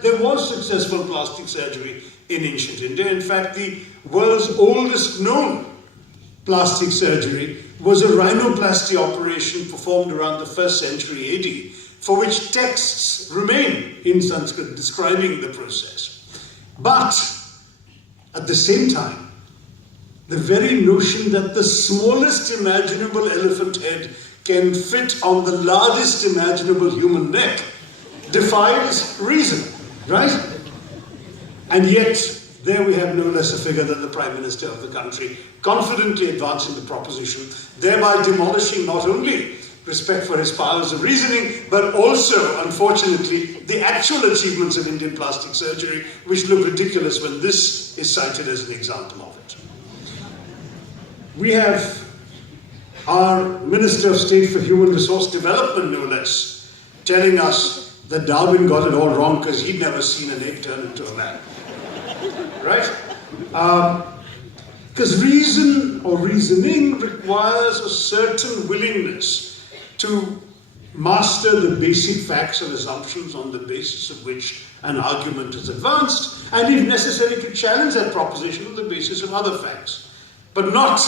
that there was successful plastic surgery in ancient India. In fact, the world's oldest known plastic surgery was a rhinoplasty operation performed around the 1st century AD, for which texts remain in Sanskrit describing the process. But at the same time, the very notion that the smallest imaginable elephant head can fit on the largest imaginable human neck defies reason, right? And yet, there we have no less a figure than the Prime Minister of the country, confidently advancing the proposition, thereby demolishing not only respect for his powers of reasoning, but also, unfortunately, the actual achievements of Indian plastic surgery, which look ridiculous when this is cited as an example of it. We have our Minister of State for Human Resource Development, no less, telling us that Darwin got it all wrong because he'd never seen an egg turn into a man. Right? Because reason or reasoning requires a certain willingness to master the basic facts and assumptions on the basis of which an argument is advanced, and if necessary to challenge that proposition on the basis of other facts, but not,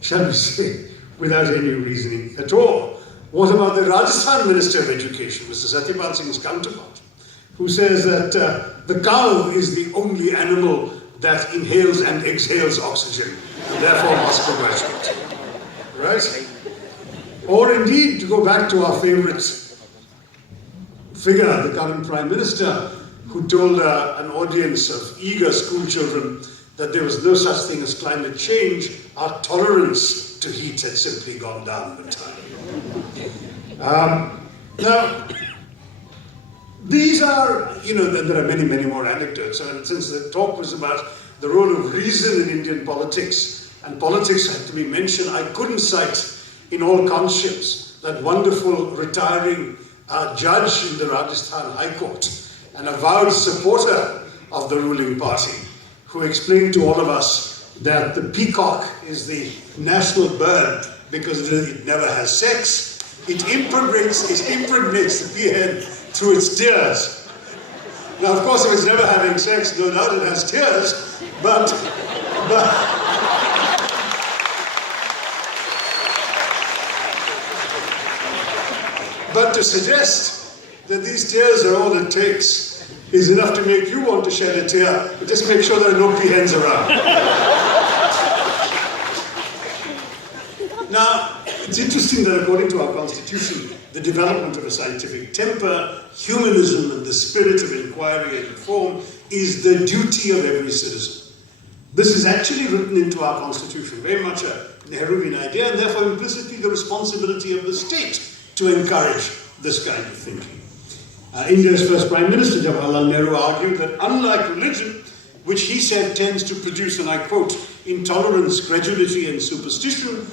shall we say, without any reasoning at all. What about the Rajasthan Minister of Education, Mr. Satyapal Singh's counterpart, who says that the cow is the only animal that inhales and exhales oxygen, and therefore must congratulate. Right? Or indeed, to go back to our favourite figure, the current Prime Minister, who told an audience of eager school children that there was no such thing as climate change, our tolerance to heat had simply gone down with time. Now, these are, there are many, many more anecdotes. And since the talk was about the role of reason in Indian politics, and politics had to be mentioned, I couldn't cite in all conscience that wonderful retiring judge in the Rajasthan High Court, an avowed supporter of the ruling party, who explained to all of us that the peacock is the national bird because it never has sex. It impregnates the peahen through its tears. Now, of course, if it's never having sex, no doubt it has tears, but to suggest that these tears are all it takes is enough to make you want to shed a tear, but just make sure there are no peahens around. Now, it's interesting that according to our Constitution, the development of a scientific temper, humanism, and the spirit of inquiry and reform is the duty of every citizen. This is actually written into our Constitution, very much a Nehruvian idea, and therefore implicitly the responsibility of the state to encourage this kind of thinking. India's first Prime Minister, Jawaharlal Nehru, argued that unlike religion, which he said tends to produce, and I quote, intolerance, credulity, and superstition,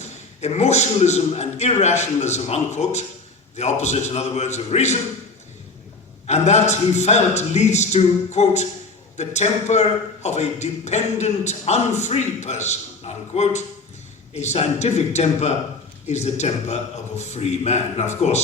emotionalism and irrationalism, unquote, the opposite, in other words, of reason, and that, he felt, leads to, quote, the temper of a dependent, unfree person, unquote. A scientific temper is the temper of a free man. Now, of course,